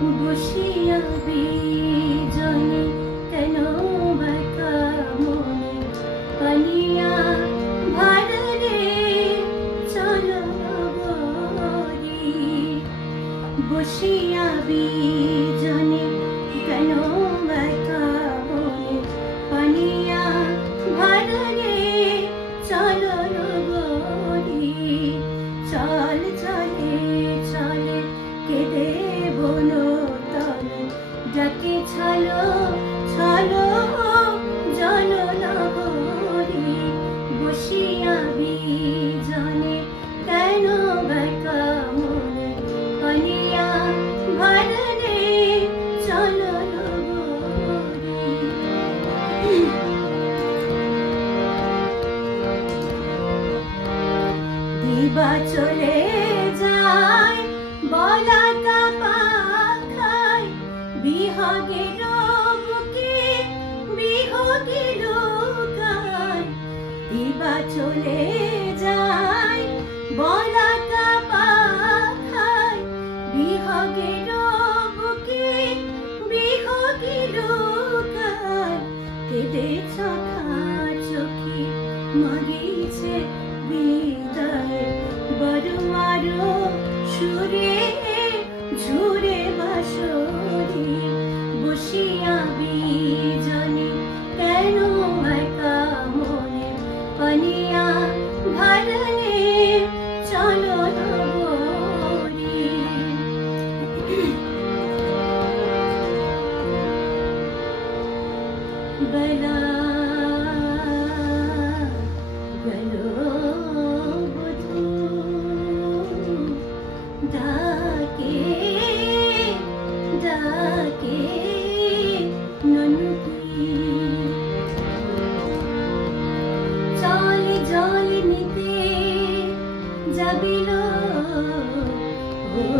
বসিয়া বিজনে কেন বাঁকা মনে? পানিয়া ভাররে চলো বসিয়া বিজনে যাকে ছলো ছলো জন নগরী বসিয়া বিজনে কেন বেকা দিবা চলে যায় বলা দিবা চলে বেলা গেল বধূ। ডাকে ডাকে ননকি। চলে জলে নিতে যাবিল। ও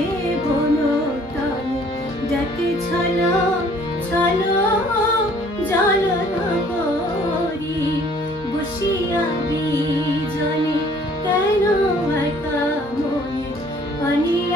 money.